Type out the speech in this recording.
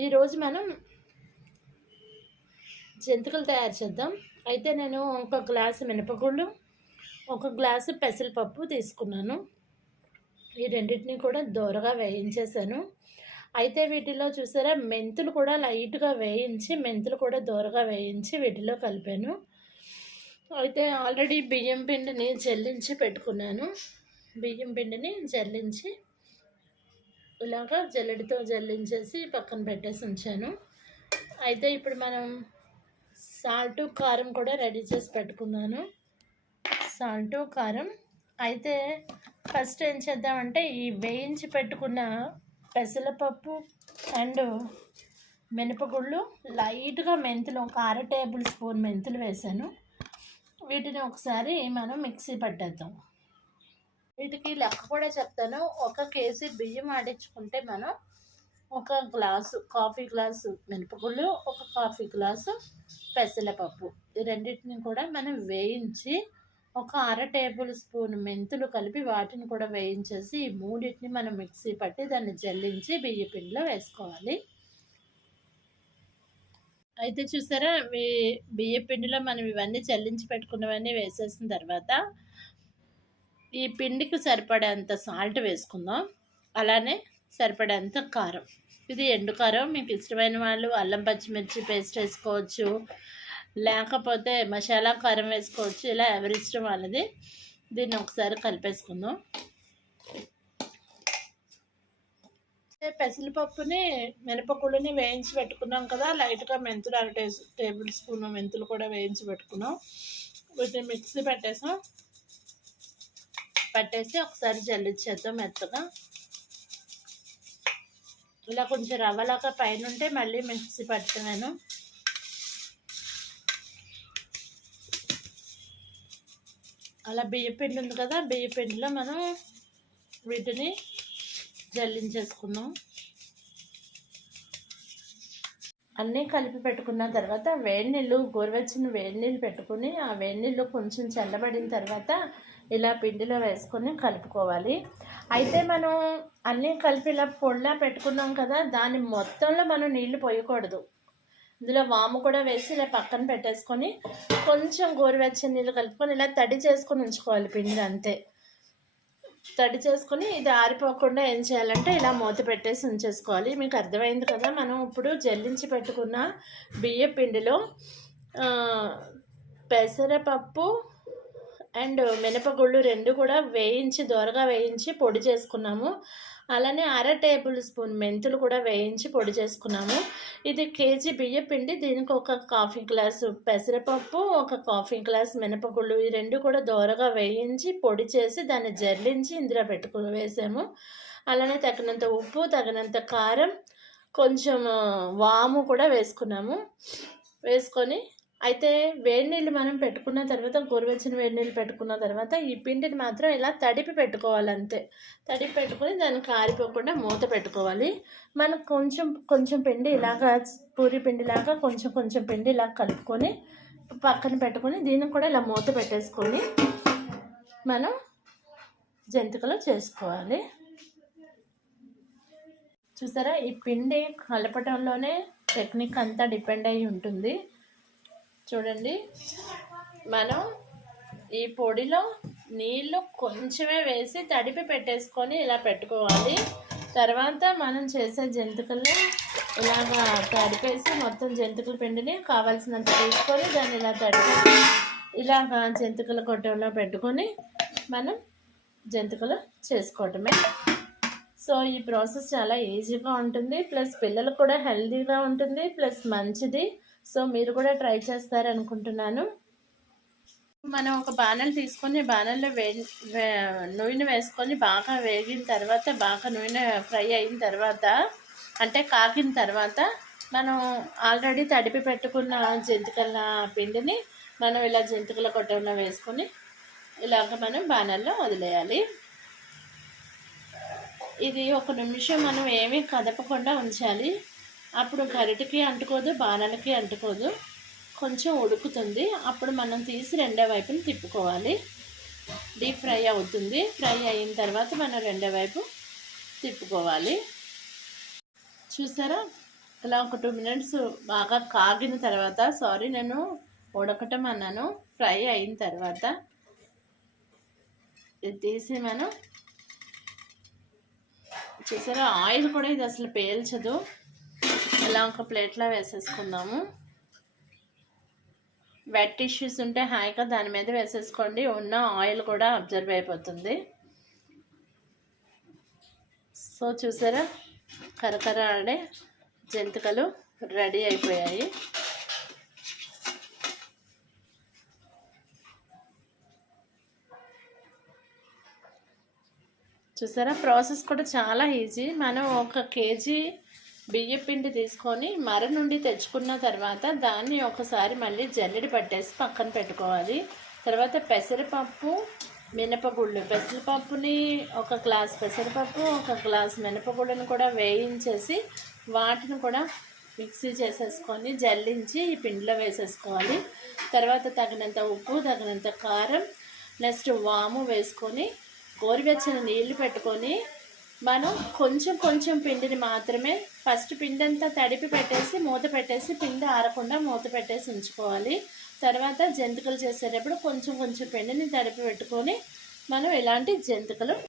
ఈరోజు మనం జంతికలు తయారు చేద్దాం. అయితే నేను ఒక గ్లాసు మినపగుళ్ళు ఒక గ్లాసు పెసరపప్పు తీసుకున్నాను. ఈ రెండింటిని కూడా దూరగా వేయించేసాను అయితే వీటిలో చూసారా మెంతులు కూడా లైట్గా వేయించి మెంతులు కూడా దోరగా వేయించి వీటిలో కలిపాను. అయితే ఆల్రెడీ బియ్యం పిండిని జల్లించి పెట్టుకున్నాను. బియ్యం పిండిని జల్లించి ఇలాగా జల్లెడితో జల్లించేసి పక్కన పెట్టేసి ఉంచాను. అయితే ఇప్పుడు మనం సాల్ట్ కారం కూడా రెడీ చేసి పెట్టుకున్నాను. సాల్ట్ కారం. అయితే ఫస్ట్ ఏం చేద్దామంటే ఈ వేయించి పెట్టుకున్న పెసరపప్పు అండ్ మినపగుళ్ళు లైట్గా మెంతులు ఒక అర టేబుల్ స్పూన్ మెంతులు వేసాను. వీటిని ఒకసారి మనం మిక్సీ పట్టేద్దాం. వీటికి లెక్క కూడా చెప్తాను. ఒక కేజీ బియ్యం ఆడించుకుంటే మనం ఒక గ్లాసు కాఫీ గ్లాసు మినపగుళ్ళు ఒక కాఫీ గ్లాసు పెసరపప్పు. ఈ రెండింటిని కూడా మనం వేయించి ఒక అర టేబుల్ స్పూన్ మెంతులు కలిపి వాటిని కూడా వేయించేసి ఈ మూడింటిని మనం మిక్సీ పట్టి దాన్ని జల్లించి బియ్య పిండిలో వేసుకోవాలి. అయితే చూసారా మీ బియ్య పిండిలో మనం ఇవన్నీ చల్లించి పెట్టుకున్నవన్నీ వేసేసిన తర్వాత ఈ పిండికి సరిపడేంత సాల్ట్ వేసుకుందాం. అలానే సరిపడేంత కారం. ఇది ఎండు కారం. మీకు ఇష్టమైన వాళ్ళు అల్లం పచ్చిమిర్చి పేస్ట్ వేసుకోవచ్చు. లేకపోతే మసాలా కారం వేసుకోవచ్చు. ఇలా ఎవరి ఇష్టం వాళ్ళది. దీన్ని ఒకసారి కలిపేసుకుందాం. పెసరపప్పుని మినపగుళ్ళని వేయించి పెట్టుకున్నాం కదా. లైట్గా మెంతులు అర టేబుల్ స్పూన్ మెంతులు కూడా వేయించి పెట్టుకున్నాం. వీటిని మిక్సీ పెట్టేసాం. పట్టేసి ఒకసారి జల్లిచ్చేద్దాం మెత్తగా. ఇలా కొంచెం రవ్వలాగా పైన ఉంటే మళ్ళీ మిక్సీ పట్టుకున్నాను అలా బియ్య పిండి ఉంది కదా బియ్య పిండిలో మనం వీటిని జల్లించేసుకుందాం. అన్నీ కలిపి పెట్టుకున్న తర్వాత వేడి నీళ్ళు గోరువెచ్చిన వేడి నీళ్ళు పెట్టుకుని ఆ వేడి నీళ్ళు కొంచెం చల్లబడిన తర్వాత ఇలా పిండిలో వేసుకొని కలుపుకోవాలి. అయితే మనం అన్నీ కలిపి ఇలా పొడిలా పెట్టుకున్నాం కదా దాని మొత్తంలో మనం నీళ్ళు పోయకూడదు. ఇందులో వాము కూడా వేసి ఇలా పక్కన పెట్టేసుకొని కొంచెం గోరువెచ్చని నీళ్ళు కలుపుకొని ఇలా తడి చేసుకొని ఉంచుకోవాలి పిండి అంతే. తడి చేసుకొని ఇది ఆరిపోకుండా ఏం చేయాలంటే ఇలా మూత పెట్టేసి ఉంచేసుకోవాలి. మీకు అర్థమైంది కదా మనం ఇప్పుడు జల్లించి పెట్టుకున్న బియ్య పిండిలో పెసరపప్పు అండ్ మినపగుళ్ళు రెండు కూడా వేయించి దోరగా వేయించి పొడి చేసుకున్నాము. అలానే అర టేబుల్ స్పూన్ మెంతులు కూడా వేయించి పొడి చేసుకున్నాము. ఇది కేజీ బియ్య పిండి దీనికి ఒక కాఫీ గ్లాసు పెసరపప్పు ఒక కాఫీ గ్లాస్ మినపగుళ్ళు ఈ రెండు కూడా దోరగా వేయించి పొడి చేసి దాన్ని జల్లించి ఇందులో పెట్టుకుని వేసాము. అలానే తగినంత ఉప్పు తగినంత కారం కొంచెం వాము కూడా వేసుకున్నాము. వేసుకొని అయితే వేడి నీళ్ళు మనం పెట్టుకున్న తర్వాత గోరువెచ్చని వేడి నీళ్ళు పెట్టుకున్న తర్వాత ఈ పిండిని మాత్రం ఇలా తడిపి పెట్టుకోవాలి అంతే. తడిపి పెట్టుకొని దాన్ని కారిపోకుండా మూత పెట్టుకోవాలి. మనకు కొంచెం కొంచెం పిండి ఇలాగా పూరి పిండిలాగా కొంచెం కొంచెం పిండి ఇలా కలుపుకొని పక్కన పెట్టుకొని దీన్ని కూడా ఇలా మూత పెట్టేసుకొని మనం జంతికలు చేసుకోవాలి. చూసారా? ఈ పిండి కలపటంలోనే టెక్నిక్ అంతా డిపెండ్ అయి ఉంటుంది. చూడండి. మనం ఈ పొడిలో నీళ్ళు కొంచెమే వేసి తడిపి పెట్టేసుకొని ఇలా పెట్టుకోవాలి. తర్వాత మనం చేసే జంతికల్ని ఇలాగా తడిపేసి మొత్తం జంతికల పిండిని కావాల్సినంత తీసుకొని దాన్ని ఇలా తడిపి ఇలాగా జంతికల కొట్టంలో పెట్టుకొని మనం జంతికలు చేసుకోవటమే. సో ఈ ప్రాసెస్ చాలా ఈజీగా ఉంటుంది. ప్లస్ పిల్లలకు కూడా హెల్తీగా ఉంటుంది. ప్లస్ మంచిది. సో మీరు కూడా ట్రై చేస్తారనుకుంటున్నాను. మనం ఒక బాణలు తీసుకొని బాణల్లో వే నూనె వేసుకొని బాగా వేగిన తర్వాత బాగా నూనె ఫ్రై అయిన తర్వాత అంటే కాకిన తర్వాత మనం ఆల్రెడీ తడిపి పెట్టుకున్న జంతికల పిండిని మనం ఇలా జంతికల కొట్టంలో వేసుకొని ఇలాగ మనం బాణల్లో వదిలేయాలి. ఇది ఒక నిమిషం మనం ఏమీ కదపకుండా ఉంచాలి. అప్పుడు గరిటకి అంటుకోదు బాణాలకి అంటుకోదు. కొంచెం ఉడుకుతుంది. అప్పుడు మనం తీసి రెండో వైపుని తిప్పుకోవాలి. డీప్ ఫ్రై అవుతుంది. ఫ్రై అయిన తర్వాత మనం రెండో వైపు తిప్పుకోవాలి. చూసారా? ఇలా ఒక టూ మినిట్స్ బాగా కాగిన తర్వాత సారీ నేను ఉడకటం అన్నాను. ఫ్రై అయిన తర్వాత ఇది తీసి మనం చూసారా? ఆయిల్ కూడా ఇది అసలు పేల్చదు. ఇలా ఒక ప్లేట్లో వేసేసుకుందాము. వెట్ టిష్యూస్ ఉంటే హాయిగా దాని మీద వేసేసుకోండి. ఉన్న ఆయిల్ కూడా అబ్జర్వ్ అయిపోతుంది. సో చూసారా? కరకర ఆడే జంతికలు రెడీ అయిపోయాయి. చూసారా? ప్రాసెస్ కూడా చాలా ఈజీ. మనం ఒక కేజీ బియ్య పిండి తీసుకొని మర నుండి తెచ్చుకున్న తర్వాత దాన్ని ఒకసారి మళ్ళీ జల్లెడి పట్టేసి పక్కన పెట్టుకోవాలి. తర్వాత పెసరపప్పు మినపగుళ్ళు. పెసరపప్పుని ఒక గ్లాస్ పెసరపప్పు ఒక గ్లాస్ మినపగుళ్ళను కూడా వేయించేసి వాటిని కూడా మిక్సీ చేసేసుకొని జల్లించి ఈ పిండిలో వేసేసుకోవాలి. తర్వాత తగినంత ఉప్పు తగినంత కారం నెక్స్ట్ వాము వేసుకొని గోరువెచ్చని నీళ్ళు పెట్టుకొని మనం కొంచెం కొంచెం పిండిని మాత్రమే ఫస్ట్ పిండి అంతా తడిపి పెట్టేసి మూత పెట్టేసి పిండి ఆరకుండా మూత పెట్టేసి ఉంచుకోవాలి. తర్వాత జంతికలు చేసేటప్పుడు కొంచెం కొంచెం పిండిని తడిపి పెట్టుకొని మనం ఇలాంటి జంతికలు